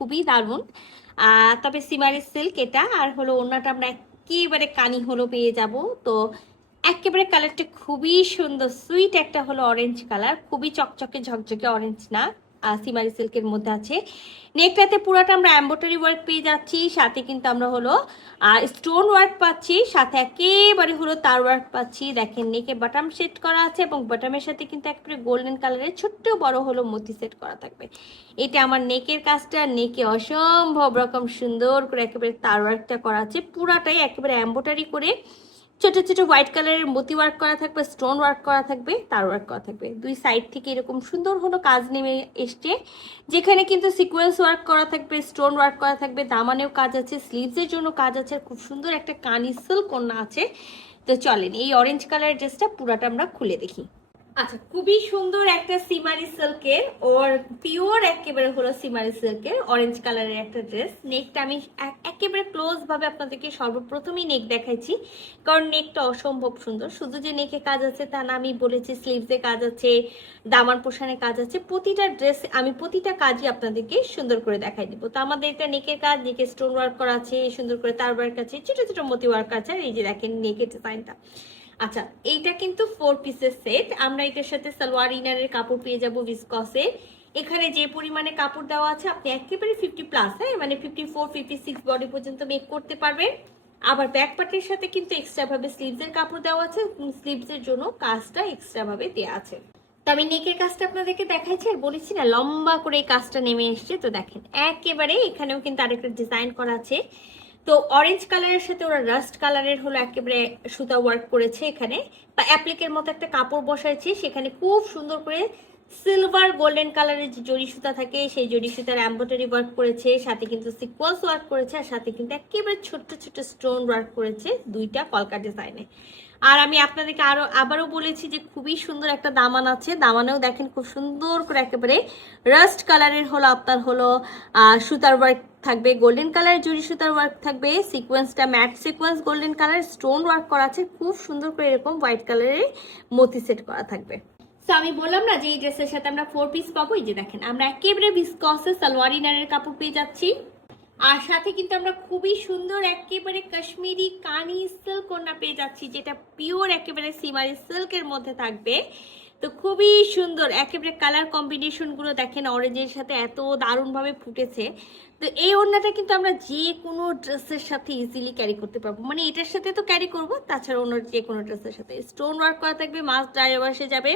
খুবই দারুণ। তবে সিমারি সিল্ক এটা, আর হলো ওড়নাটা আমরা একেবারে কানি হলো পেয়ে যাব। তো একেবারে কালারটা খুবই সুন্দর, সুইট একটা হলো অরেঞ্জ কালার, খুবই চকচকে ঝকঝকে অরেঞ্জ না, সিমারি সিল্কের মধ্যে আছে। নেকটাতে পুরোটা আমরা এমব্রয়ডারি ওয়ার্ক পেয়ে যাচ্ছি, সাথে কিন্তু আমরা হলো স্টোন ওয়ার্ক পাচ্ছি, সাথে একেবারে হলো তার ওয়ার্ক পাচ্ছি। দেখেন নেকে বাটাম সেট করা আছে এবং বাটামের সাথে কিন্তু একেবারে গোল্ডেন কালারের ছোট্ট বড় হলো মতি সেট করা থাকবে। এটা আমার নেকের কাজটা, নেকে অসম্ভব রকম সুন্দর করে একেবারে তার ওয়ার্কটা করা আছে, পুরাটাই একেবারে এমব্রয়ডারি করে ছোট ছোট হোয়াইট কালারের মতি ওয়ার্ক করা থাকবে, স্টোন ওয়ার্ক করা থাকবে, তার ওয়ার্ক করা থাকবে। দুই সাইড থেকে এরকম সুন্দর হলো কাজ নেমে এসছে, যেখানে কিন্তু সিকোয়েন্স ওয়ার্ক করা থাকবে, স্টোন ওয়ার্ক করা থাকবে, দামানেও কাজ আছে, স্লিভসের জন্য কাজ আছে, খুব সুন্দর একটা কানি সিল্ক ওড়না আছে। তো চলেন এই অরেঞ্জ কালারের ড্রেসটা পুরাটা আমরা খুলে দেখি। আচ্ছা, খুবই সুন্দর একটা সিমারি সিল্কের, ওর পিওর একেবারে হলো সিমারি সিল্কের অরেঞ্জ কালারের একটা ড্রেস। নেকটা আমি একেবারে ক্লোজ ভাবে আপনাদেরকে সর্বপ্রথমেই নেক দেখাইছি, কারণ নেকটা অসম্ভব সুন্দর। শুধু যে নেকে কাজ আছে তা না, আমি বলেছি স্লিভসে কাজ আছে, দামান পোষণে কাজ আছে, প্রতিটা ড্রেস আমি প্রতিটা কাজই আপনাদেরকে সুন্দর করে দেখাই দিব। তো আমাদের এটা নেকের কাজ, নেকে স্টোন ওয়ার্ক করা আছে, সুন্দর করে তার ওয়ার্ক আছে, ছোট ছোট মতি ওয়ার্ক আছে, আর এই যে দেখেন নেকের ডিজাইনটা। আচ্ছা, এইটা কিন্তু 4 পিসের সেট। আমরা এটার সাথে সালোয়ার ইনারের কাপড় পেয়ে যাব ভিসকসে। এখানে যে পরিমাণে কাপড় দেওয়া আছে আপনি একেবারে 50+, হ্যাঁ মানে 54 56 বডি পর্যন্ত মেক করতে পারবেন। আবার ব্যাক পার্টের সাথে কিন্তু এক্সট্রা ভাবে স্লিভসের কাপড় দেওয়া আছে, স্লিভসের জন্য কাজটা এক্সট্রা ভাবে দেওয়া আছে। তো আমি নেকের কাজটা আপনাদেরকে দেখাইছি, আর বলেছি না লম্বা করে এই কাজটা নেমে এসছে। তো দেখেন একেবারে এখানেও কিন্তু আরেকটা ডিজাইন করা আছে। তো অরেঞ্জ কালারের সাথে ওরা রাস্ট কালারের হলো একেবারে সুতা ওয়ার্ক করেছে এখানে, বা অ্যাপ্লিকের মতো একটা কাপড় বসাইছে, সেখানে খুব সুন্দর করে সিলভার গোল্ডেন কালারের যে জড়ি সুতা থাকে সেই জড়ি সুতার এমব্রয়ডারি ওয়ার্ক করেছে, সাথে কিন্তু সিকোয়েন্স ওয়ার্ক করেছে, আর সাথে কিন্তু একেবারে ছোট্ট ছোট্ট স্টোন ওয়ার্ক করেছে দুইটা কলকা ডিজাইনে। আর আমি আপনাদেরকে আবারও বলেছি যে খুবই সুন্দর একটা দামান আছে, দামানেও দেখেন খুব সুন্দর করে একেবারে রাস্ট কালারের হলো আপনার হলো সুতার ওয়ার্ক থাকবে, গোল্ডেন কালারের জড়ি সুতার ওয়ার্ক থাকবে, সিকোয়েন্সটা matte sequence golden colour stone work করা আছে, খুব সুন্দর করে এরকম হোয়াইট কালারের মতি সেট করা থাকবে। তো আমি বললাম না যে এই ড্রেসের সাথে আমরা 4 পিস পাবো। এই যে দেখেন আমরা একেবারে ভিসকসে সালোয়ার ইনারের কাপড় পেয়ে যাচ্ছি, আর সাথে কিন্তু আমরা খুবই সুন্দর একেবারে কাশ্মীরি কানি সিল্ক ওড়না পেয়ে যাচ্ছি, যেটা পিওর একেবারে সিমারি সিল্কের মধ্যে থাকবে। তো খুবই সুন্দর একেবারে কালার কম্বিনেশন গুলো দেখেন অরেঞ্জের সাথে এত দারুণ ভাবে ফুটেছে। তো এই ওড়নাটা কিন্তু আমরা যে কোনো ড্রেসের সাথে ইজিলি ক্যারি করতে পারবো, মানে এটার সাথে তো ক্যারি করবো, তাছাড়া অন্য যে কোনো ড্রেসের সাথে স্টোন ওয়ার্ক করা থাকবে, মাছ ড্রাইভ আসে যাবে,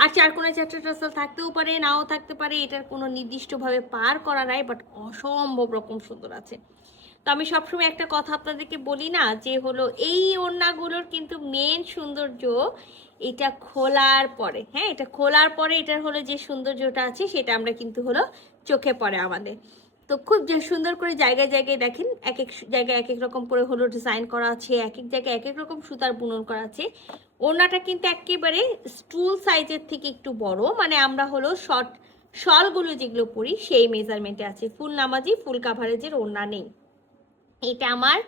আর চার কোনায় চারটা টাসেল থাকতেও পারে নাও থাকতে পারে, এটার কোনো নির্দিষ্টভাবে পার করা নাই, বাট অসম্ভব রকম সুন্দর আছে। তো আমি সবসময় একটা কথা আপনাদেরকে বলি না, যে হলো এই ওড়নাগুলোর কিন্তু মেন সৌন্দর্য এটা খোলার পরে, হ্যাঁ এটা খোলার পরে এটার হলো যে সৌন্দর্যটা আছে সেটা আমরা কিন্তু হলো চোখে পড়ে আমাদের। তো খুব সুন্দর করে জায়গায় জায়গায় দেখেন এক এক জায়গায় এক এক রকম করে হলো ডিজাইন করা আছে, এক এক জায়গায় এক এক রকম সুতার বুনন করা আছে। ওড়নাটা কিন্তু একেবারে স্টুল সাইজের থেকে একটু বড়, মানে আমরা হলো শর্ট শলগুলো যেগুলো পরি সেই মেজারমেন্টে আছে, ফুল নামাজি ফুল কাভারেজের ওড়না নেই। এটা আমার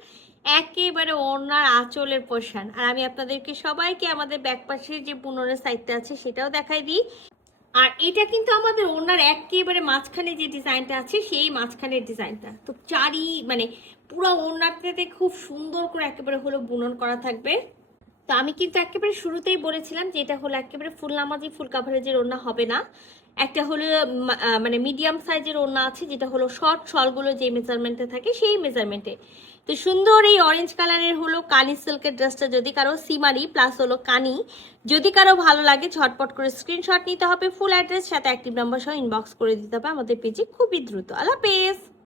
একেবারে ওড়নার আঁচলের পোর্শন। আর আমি আপনাদেরকে সবাইকে আমাদের ব্যাক পাশের যে বুননের সাইডটা আছে সেটাও দেখাই দিই। আর এটা কিন্তু আমাদের ওড়নার একেবারে মাঝখানে যে ডিজাইনটা আছে সেই মাঝখানের ডিজাইনটা, তো চারি মানে পুরো ওড়নাটাতে খুব সুন্দর করে একেবারে হলো বুনন করা থাকবে। তো আমি কিন্তু একেবারে শুরুতেই বলেছিলাম যে এটা হলো একেবারে ফুল নামাজি ফুল কাভারেজের ওড়না হবে না, একটা হলো মানে মিডিয়াম সাইজের ওড়না আছে, যেটা হলো শর্ট শলগুলো যে মেজারমেন্টে থাকে সেই মেজারমেন্টে। তো সুন্দর এই অরেঞ্জ কালারের হলো কানি সিল্কের ড্রেসটা যদি কারো সিমারি প্লাস হলো কানি যদি কারো ভালো লাগে ঝটপট করে স্ক্রিনশট নিতে হবে, ফুল অ্যাড্রেস সাথে অ্যাক্টিভ নাম্বার সহ ইনবক্স করে দিতে হবে আমাদের পেজে খুবই দ্রুত। আল্লাহ হাফেজ।